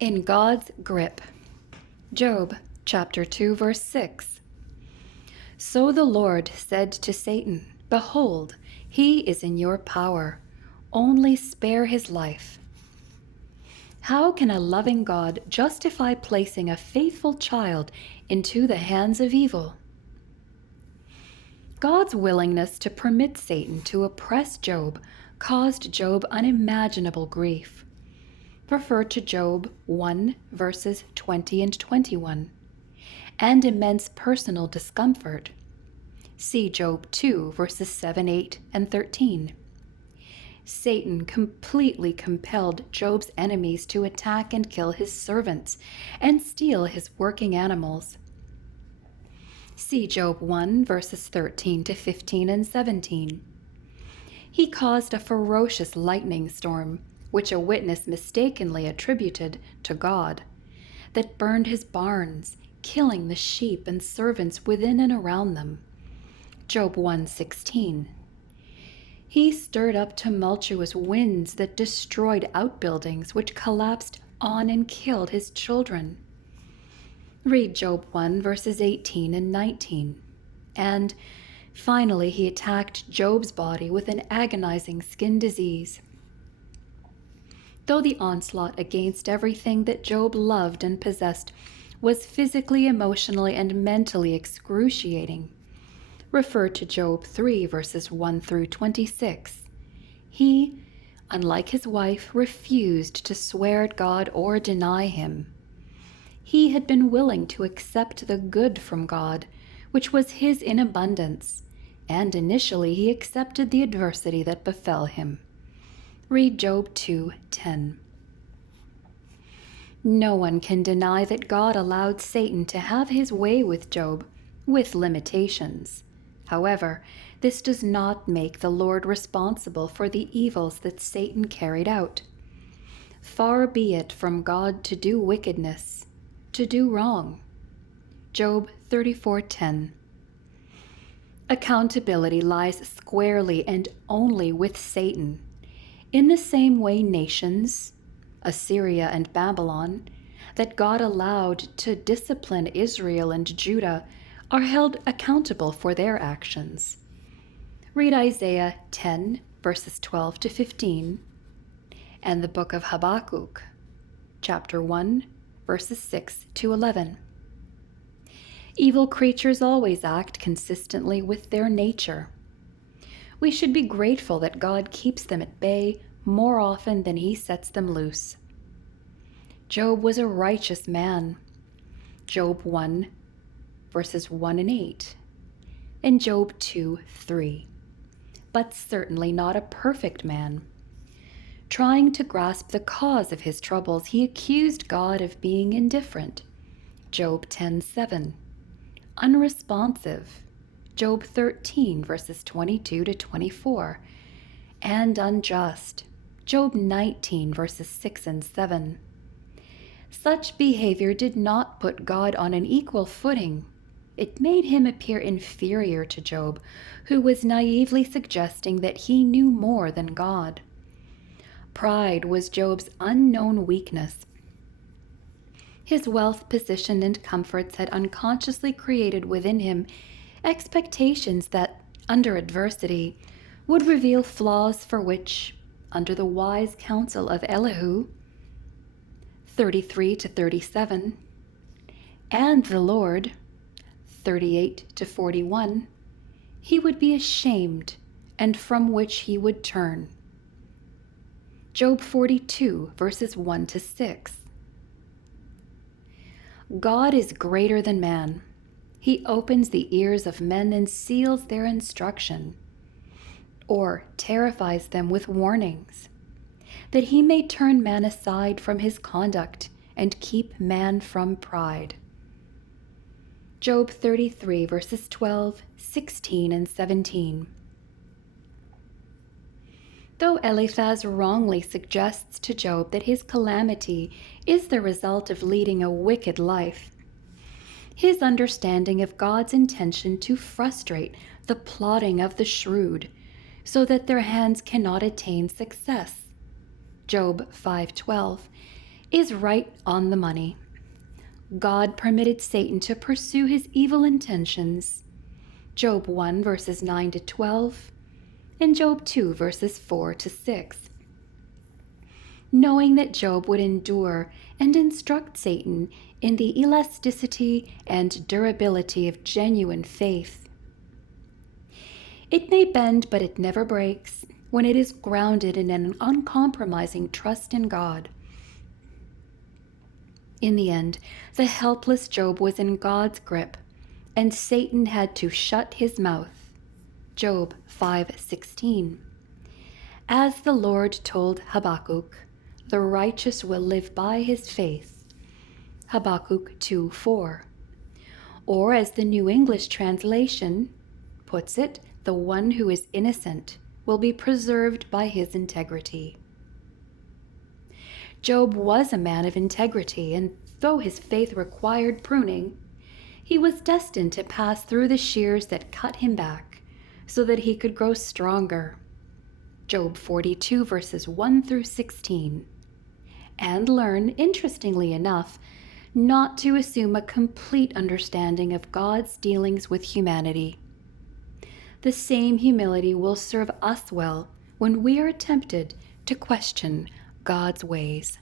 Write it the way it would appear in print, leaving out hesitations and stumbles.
In God's grip. Job chapter 2 verse 6. So the Lord said to Satan, Behold, he is in your power. Only spare his life. How can a loving God justify placing a faithful child into the hands of evil? God's willingness to permit Satan to oppress Job caused Job unimaginable grief. Refer to Job 1 verses 20 and 21, and immense personal discomfort. See Job 2 verses 7, 8, and 13. Satan completely compelled Job's enemies to attack and kill his servants and steal his working animals. See Job 1 verses 13 to 15 and 17. He caused a ferocious lightning storm, which a witness mistakenly attributed to God, that burned his barns, killing the sheep and servants within and around them. Job 1:16. He stirred up tumultuous winds that destroyed outbuildings, which collapsed on and killed his children. Read Job 1 verses 18 and 19. And finally, he attacked Job's body with an agonizing skin disease. Though the onslaught against everything that Job loved and possessed was physically, emotionally, and mentally excruciating, refer to Job 3 verses 1 through 26. He, unlike his wife, refused to swear at God or deny him. He had been willing to accept the good from God, which was his in abundance, and initially he accepted the adversity that befell him. Read Job 2:10. No one can deny that God allowed Satan to have his way with Job, with limitations. However, this does not make the Lord responsible for the evils that Satan carried out. Far be it from God to do wickedness, to do wrong. Job 34:10. Accountability lies squarely and only with Satan. In the same way nations, Assyria and Babylon, that God allowed to discipline Israel and Judah, are held accountable for their actions. Read Isaiah 10 verses 12 to 15, and the book of Habakkuk, chapter 1, verses 6 to 11. Evil creatures always act consistently with their nature. We should be grateful that God keeps them at bay more often than he sets them loose. Job was a righteous man. Job 1 verses 1 and 8, and Job 2:3, but certainly not a perfect man. Trying to grasp the cause of his troubles, he accused God of being indifferent. Job 10:7. Unresponsive. Job 13 verses 22 to 24, and unjust. Job 19 verses 6 and 7. Such behavior did not put God on an equal footing. It made him appear inferior to Job, who was naively suggesting that he knew more than God. Pride was Job's unknown weakness. His wealth, position, and comforts had unconsciously created within him expectations that, under adversity, would reveal flaws for which, under the wise counsel of Elihu, 33 to 37, and the Lord, 38 to 41, he would be ashamed and from which he would turn. Job 42 verses 1 to 6. God is greater than man. He opens the ears of men and seals their instruction, or terrifies them with warnings, that he may turn man aside from his conduct and keep man from pride. Job 33 verses 12, 16, and 17. Though Eliphaz wrongly suggests to Job that his calamity is the result of leading a wicked life, his understanding of God's intention to frustrate the plotting of the shrewd, so that their hands cannot attain success, Job 5:12, is right on the money. God permitted Satan to pursue his evil intentions. Job 1 verses 9 to 12 and Job 2 verses 4 to 6. Knowing that Job would endure and instruct Satan in the elasticity and durability of genuine faith. It may bend, but it never breaks when it is grounded in an uncompromising trust in God. In the end, the helpless Job was in God's grip, and Satan had to shut his mouth. Job 5:16. As the Lord told Habakkuk, the righteous will live by his faith. Habakkuk 2:4. Or as the New English translation puts it, the one who is innocent will be preserved by his integrity. Job was a man of integrity, and though his faith required pruning, he was destined to pass through the shears that cut him back so that he could grow stronger. Job 42 verses 1 through 16. And learn, interestingly enough, not to assume a complete understanding of God's dealings with humanity. The same humility will serve us well when we are tempted to question God's ways.